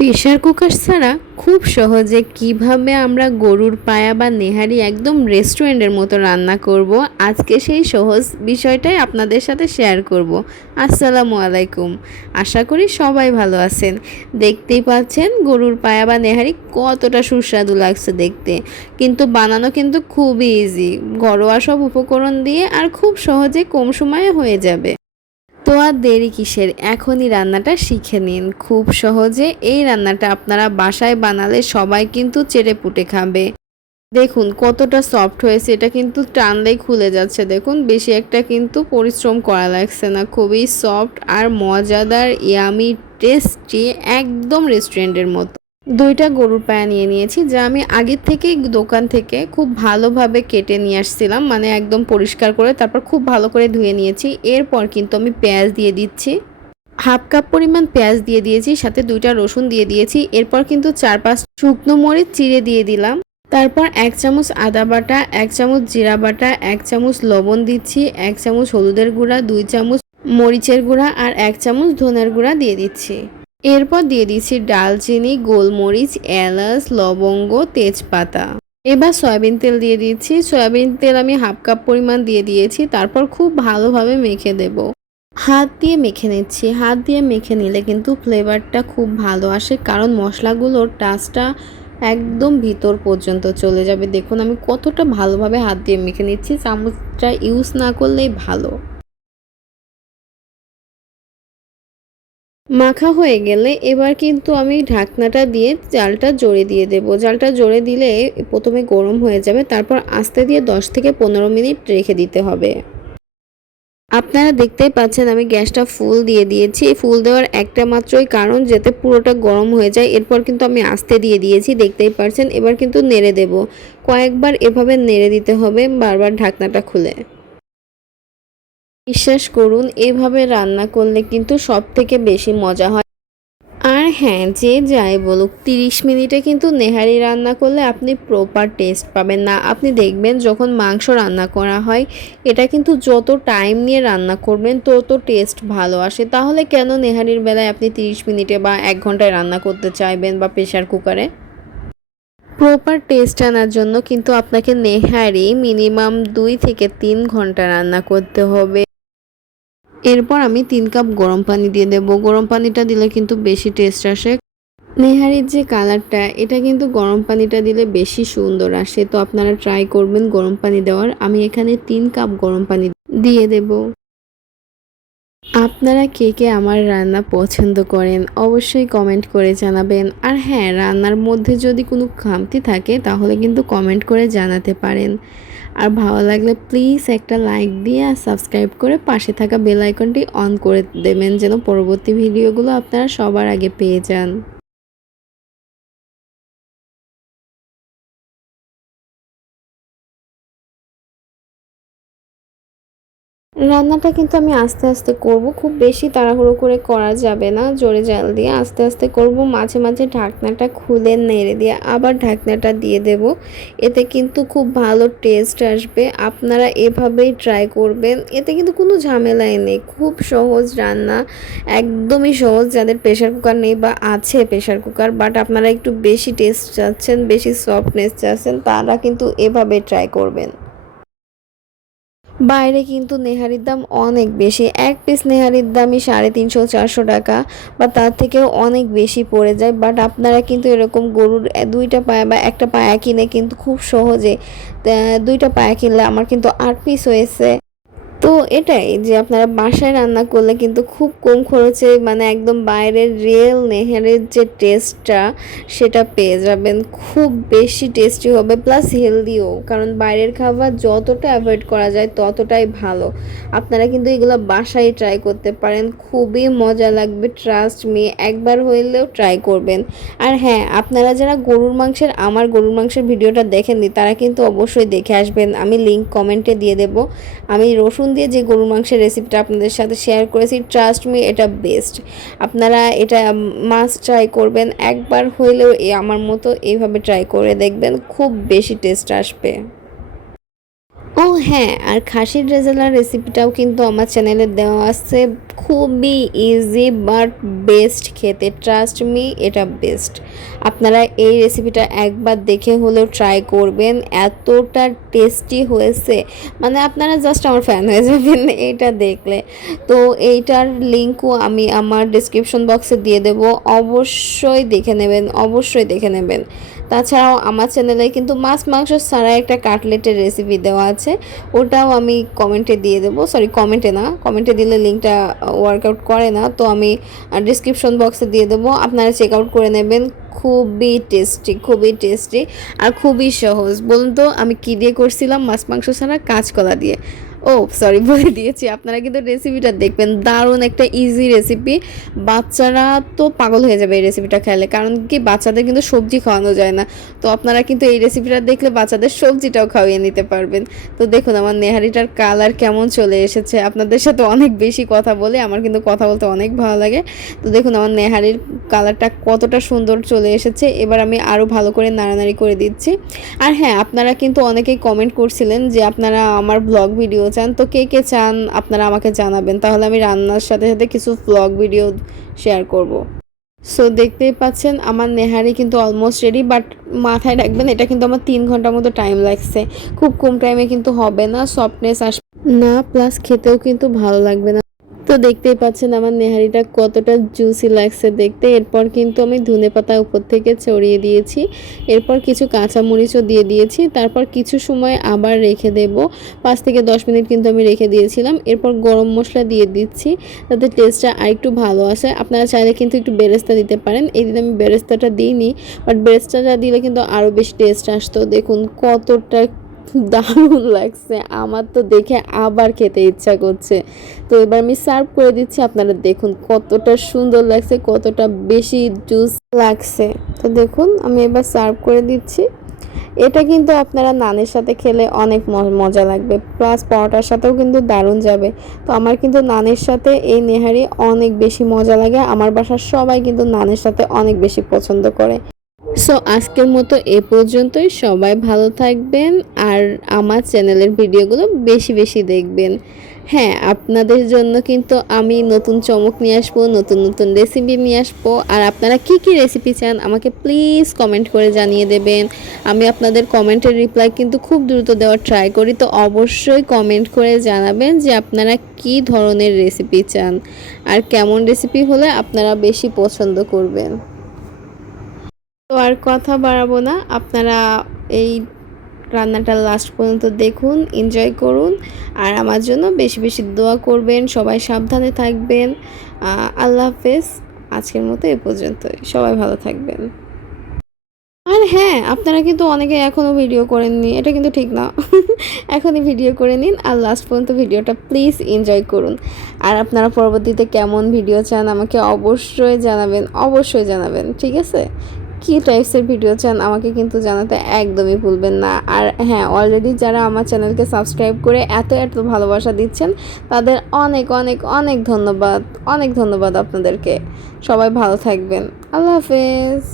Pressure cooker ছাড়া খুব সহজে কীভাবে আমরা গরুর পায়া বা নেহারি একদম রেস্টুরেন্টের মতো রান্না করব, আজকে সেই সহজ বিষয়টাই আপনাদের সাথে শেয়ার করব। আসসালামু আলাইকুম। আশা করি সবাই ভালো আছেন। দেখতেই পাচ্ছেন গরুর পায়া বা নেহারি কতটা সুস্বাদু লাগছে দেখতে। কিন্তু বানানো কিন্তু খুবই ইজি ঘরোয়া সব উপকরণ দিয়ে আর খুব সহজে কম সময়ে হয়ে যাবে। আর দেরি কিসের? এখনই রান্নাটা শিখে নিন। খুব সহজে এই রান্নাটা আপনারা বাসায় বানালে সবাই কিন্তু চেটে পুটে খাবে। দেখুন, কতটা সফট হয়েছে, এটা কিন্তু টানলেই খুলে যাচ্ছে। দেখুন, বেশি একটা কিন্তু পরিশ্রম করা লাগছে না। খুবই সফট আর মজাদার ইয়ামি টেস্টি একদম রেস্টুরেন্টের মতো। দুইটা গরুর পায়া নিয়ে নিয়েছি, যা আমি আগের থেকেই দোকান থেকে খুব ভালোভাবে কেটে নিয়ে আসছিলাম মানে একদম পরিষ্কার করে তারপর খুব ভালো করে ধুয়ে নিয়েছি। এরপর কিন্তু আমি পেঁয়াজ দিয়ে দিচ্ছি। হাফ কাপ পরিমাণ পেঁয়াজ দিয়ে দিয়েছি, সাথে দুইটা রসুন দিয়ে দিয়েছি। এরপর কিন্তু চার পাঁচ শুকনো মরিচ চিড়ে দিয়ে দিলাম। তারপর এক চামচ আদা বাটা, এক চামচ জিরা বাটা, এক চামচ লবণ দিচ্ছি, এক চামচ হলুদের গুঁড়া, দুই চামচ মরিচের গুঁড়া আর এক চামচ ধনের গুঁড়া দিয়ে দিচ্ছি। এরপর দিয়ে দিচ্ছি ডালচিনি, গোলমরিচ, এলাচ, লবঙ্গ, তেজপাতা। এবার সয়াবিন তেল দিয়ে দিচ্ছি। সয়াবিন তেল আমি হাফ কাপ পরিমাণ দিয়ে দিয়েছি। তারপর খুব ভালোভাবে মেখে দেব। হাত দিয়ে মেখে নিচ্ছি। হাত দিয়ে মেখে নিলে কিন্তু ফ্লেভারটা খুব ভালো আসে, কারণ মশলাগুলোর টাচটা একদম ভিতর পর্যন্ত চলে যাবে। দেখুন আমি কতটা ভালোভাবে হাত দিয়ে মেখে নিচ্ছি। চামচটা ইউজ না করলেই ভালো। মাখা হয়ে গেলে এবার কিন্তু আমি ঢাকনাটা দিয়ে জালটা জোরে দিয়ে দেব। জালটা জোরে দিলে প্রথমে গরম হয়ে যাবে, তারপর আস্তে দিয়ে 10 থেকে পনেরো মিনিট রেখে দিতে হবে। আপনারা দেখতেই পাচ্ছেন আমি গ্যাসটা ফুল দিয়ে দিয়েছি। ফুল দেওয়ার একটা মাত্রই কারণ যাতে পুরোটা গরম হয়ে যায়, এরপর কিন্তু আমি আস্তে দিয়ে দিয়েছি, দেখতেই পাচ্ছেন। এবার কিন্তু নেড়ে দেব। কয়েকবার এভাবে নেড়ে দিতে হবে, বারবার ঢাকনাটা খুলে। বিশ্বাস করুন, এভাবে রান্না করলে কিন্তু সব থেকে বেশি মজা হয়। আর হ্যাঁ যে যাই বলুক, তিরিশ মিনিটে কিন্তু নেহারি রান্না করলে আপনি প্রপার টেস্ট পাবেন না। আপনি দেখবেন যখন মাংস রান্না করা হয়, এটা কিন্তু যত টাইম নিয়ে রান্না করবেন, তত টেস্ট ভালো আসে। তাহলে কেন নেহারির বেলায় আপনি তিরিশ মিনিটে বা এক ঘন্টায় রান্না করতে চাইবেন বা প্রেশার কুকারে প্রপার টেস্ট আনার জন্য কিন্তু আপনাকে নেহারি মিনিমাম দুই থেকে তিন ঘণ্টা রান্না করতে হবে। এরপর আমি তিন কাপ গরম পানি দিয়ে দেব। গরম পানিটা দিলে কিন্তু বেশি টেস্ট আসে। নেহারির যে কালারটা, এটা কিন্তু গরম পানিটা দিলে বেশি সুন্দর আসে। তো আপনারা ট্রাই করবেন গরম পানি দেওয়ার। আমি এখানে তিন কাপ গরম পানি দিয়ে দেব। আপনারা কে কে আমার রান্না পছন্দ করেন, অবশ্যই কমেন্ট করে জানাবেন। আর হ্যাঁ রান্নার মধ্যে যদি কোনো খামতি থাকে, তাহলে কিন্তু কমেন্ট করে জানাতে পারেন। আর ভালো লাগলে প্লিজ একটা লাইক দিয়ে আর সাবস্ক্রাইব করে পাশে থাকা বেল আইকনটি অন করে দেবেন যেন পরবর্তী ভিডিওগুলো আপনারা সবার আগে পেয়ে যান। রান্নাটা কিন্তু আমি আস্তে আস্তে করব। খুব বেশি তাড়াহুড়ো করে করা যাবে না। জোরে জাল দিয়ে আস্তে আস্তে করব। মাঝে মাঝে ঢাকনাটা খুলে নেড়ে দিয়ে আবার ঢাকনাটা দিয়ে দেব। এতে কিন্তু খুব ভালো টেস্ট আসবে। আপনারা এভাবেই ট্রাই করবেন। এতে কিন্তু কোনো ঝামেলাই নেই। খুব সহজ রান্না। একদমই সহজ যাদের প্রেশার কুকার নেই বা আছে প্রেশার কুকার বাট আপনারা একটু বেশি টেস্ট চাচ্ছেন, বেশি সফটনেস চাচ্ছেন, তারা কিন্তু এভাবে ট্রাই করবেন। বাইরে কিন্তু নেহারির দাম অনেক বেশি। এক পিস নেহারির দামই সাড়ে তিনশো চারশো টাকা, বা তার থেকেও অনেক বেশি পড়ে যায়। বাট আপনারা কিন্তু এরকম গরুর দুইটা পায়া বা একটা পায়া কিনে কিন্তু খুব সহজে দুইটা পায়া কিনলে আমার কিন্তু আট পিস হয়েছে। তো এটাই যে আপনারা বাসায় রান্না করলে কিন্তু খুব কম খরচে মানে একদম বাইরের রিয়েল নেহারের যে টেস্টটা সেটা পেয়ে যাবেন। খুব বেশি টেস্টি হবে প্লাস হেলদিও কারণ বাইরের খাবার যতটা অ্যাভয়েড করা যায়, ততটাই ভালো। আপনারা কিন্তু এগুলো বাসায় ট্রাই করতে পারেন। খুবই মজা লাগবে ট্রাস্ট মি একবার হইলেও ট্রাই করবেন। আর হ্যাঁ আপনারা যারা গরুর মাংসের, আমার গরুর মাংসের ভিডিওটা দেখেননি, তারা কিন্তু অবশ্যই দেখে আসবেন। আমি লিঙ্ক কমেন্টে দিয়ে দেব। আমি রসুন দিয়ে যে গরুর মাংসের রেসিপিটা আপনাদের সাথে শেয়ার করেছি। ট্রাস্ট মি এটা বেস্ট আপনারা এটা মাস্ট ট্রাই করবেন। একবার হইলেও আমার মতো এইভাবে ট্রাই করে দেখবেন, খুব বেশি টেস্ট আসবে। ও হ্যাঁ আর খাসির রেজালার রেসিপিটাও কিন্তু আমার চ্যানেলে দেওয়া আছে। খুবই ইজি বাট বেস্ট খেতে ট্রাস্ট মি এটা বেস্ট আপনারা এই রেসিপিটা একবার দেখে হলেও ট্রাই করবেন, এতটা টেস্টি হয়েছে। মানে আপনারা জাস্ট আমার ফ্যান হয়ে যাবেন এটা দেখলে। তো এইটার লিঙ্কও আমি আমার ডিসক্রিপশন বক্সে দিয়ে দেবো। অবশ্যই দেখে নেবেন, অবশ্যই দেখে নেবেন। তাছাড়াও আমার চ্যানেলে কিন্তু মাছ, মাংস ছাড়া একটা কাটলেটের রেসিপি দেওয়া আছে। ওটাও আমি কমেন্টে দিয়ে দেবো। সরি কমেন্টে না। কমেন্টে দিলে লিঙ্কটা ওয়ার্কআউট করে না। তো আমি ডিসক্রিপশন বক্সে দিয়ে দেবো। আপনারা চেক আউট করে নেবেন। খুবই টেস্টি খুবই টেস্টি আর খুবই সহজ। বলুন তো, আমি কী দিয়ে করছিলাম? মাছ, মাংস ছাড়া কাঁচকলা দিয়ে। ও সরি বলে দিয়েছি। আপনারা কিন্তু রেসিপিটা দেখবেন। দারুণ একটা ইজি রেসিপি বাচ্চারা তো পাগল হয়ে যাবে এই রেসিপিটা খেলে। কারণ কি, বাচ্চাদের কিন্তু সবজি খাওয়ানো যায় না। তো আপনারা কিন্তু এই রেসিপিটা দেখলে বাচ্চাদের সবজিটাও খাওয়িয়ে নিতে পারবেন। তো দেখুন, আমার নেহারিটার কালার কেমন চলে এসেছে। আপনাদের সাথে অনেক বেশি কথা বলে আমার কিন্তু কথা বলতে অনেক ভালো লাগে। তো দেখুন, আমার নেহারির কালারটা কতটা সুন্দর চলে এসেছে। এবার আমি আরও ভালো করে নাড়ানাড়ি করে দিচ্ছি। আর হ্যাঁ আপনারা কিন্তু অনেকেই কমেন্ট করছিলেন যে আপনারা আমার ব্লগ ভিডিও চান, তো কে কে চান আপনারা আমাকে জানাবেন। তাহলে আমি রান্নার সাথে সাথে কিছু ব্লগ ভিডিও শেয়ার করব। সো দেখতেই পাচ্ছেন আমার নেহারি কিন্তু অলমোস্ট রেডি বাট মাথায় রাখবেন, এটা কিন্তু আমার তিন ঘণ্টার মতো টাইম লাগছে। খুব কম টাইমে কিন্তু হবে না সফটনেস আসবে না প্লাস খেতেও কিন্তু ভালো লাগবে না। তো দেখতেই পাচ্ছেন আমার নেহারিটা কতটা জুসি লাগছে দেখতে। এরপর কিন্তু আমি ধনে পাতা উপর থেকে ছড়িয়ে দিয়েছি। এরপর কিছু কাঁচামরিচও দিয়ে দিয়েছি। তারপর কিছু সময় আবার রেখে দেব। পাঁচ থেকে দশ মিনিট কিন্তু আমি রেখে দিয়েছিলাম। এরপর গরম মশলা দিয়ে দিচ্ছি যাতে টেস্টটা আরেকটু ভালো আসে। আপনারা চাইলে কিন্তু একটু বেরেস্তা দিতে পারেন। এই দিন আমি বেরেস্তাটা দিইনি বাট বেরেস্তাটা দিলে কিন্তু আরও বেশি টেস্ট আসতো। দেখুন কতটা দারুণ লাগছে। আমার তো দেখে আবার খেতে ইচ্ছা করছে। তো এবার আমি সার্ভ করে দিচ্ছি, আপনারা দেখুন কতটা সুন্দর লাগছে, কতটা বেশি জুস লাগছে। তো দেখুন, আমি এবার সার্ভ করে দিচ্ছি। এটা কিন্তু আপনারা নানের সাথে খেলে অনেক মজা লাগবে। প্লাস পরোটার সাথেও কিন্তু দারুণ যাবে। তো আমার কিন্তু নানের সাথে এই নেহারি অনেক বেশি মজা লাগে। আমার বাসার সবাই কিন্তু নানের সাথে অনেক বেশি পছন্দ করে। সো আজকের মতো এ পর্যন্তই। সবাই ভালো থাকবেন আর আমার চ্যানেলের ভিডিওগুলো বেশি বেশি দেখবেন। হ্যাঁ আপনাদের জন্য কিন্তু আমি নতুন চমক নিয়ে আসব, নতুন নতুন রেসিপি নিয়ে আসব। আর আপনারা কি কি রেসিপি চান আমাকে প্লিজ কমেন্ট করে জানিয়ে দেবেন। আমি আপনাদের কমেন্টের রিপ্লাই কিন্তু খুব দ্রুত দেওয়ার ট্রাই করি, তো অবশ্যই কমেন্ট করে জানাবেন যে আপনারা কি ধরনের রেসিপি চান। আর কেমন রেসিপি হলে আপনারা বেশি পছন্দ করবেন। আর কথা বাড়াবো না। আপনারা এই রান্নাটা লাস্ট পর্যন্ত দেখুন এনজয় করুন, আর আমার জন্য বেশি বেশি দোয়া করবেন, সবাই সাবধানে থাকবেন। আল্লাহ হাফেজ। আজকের মতো এ পর্যন্তই। সবাই ভালো থাকবেন। আর হ্যাঁ আপনারা কিন্তু অনেকে এখনও ভিডিও করেননি। এটা কিন্তু ঠিক না। এখনই ভিডিও করে নিন আর লাস্ট পর্যন্ত ভিডিওটা প্লিজ এনজয় করুন। আর আপনারা পরবর্তীতে কেমন ভিডিও চান আমাকে অবশ্যই জানাবেন। অবশ্যই জানাবেন। ঠিক আছে? কী টাইপসের ভিডিও চান, আমাকে কিন্তু জানাতে একদমই ভুলবেন না। আর হ্যাঁ অলরেডি যারা আমার চ্যানেলকে সাবস্ক্রাইব করে এত এত ভালোবাসা দিচ্ছেন, তাদের অনেক অনেক অনেক ধন্যবাদ অনেক ধন্যবাদ আপনাদেরকে। সবাই ভালো থাকবেন। আল্লাহ হাফেজ।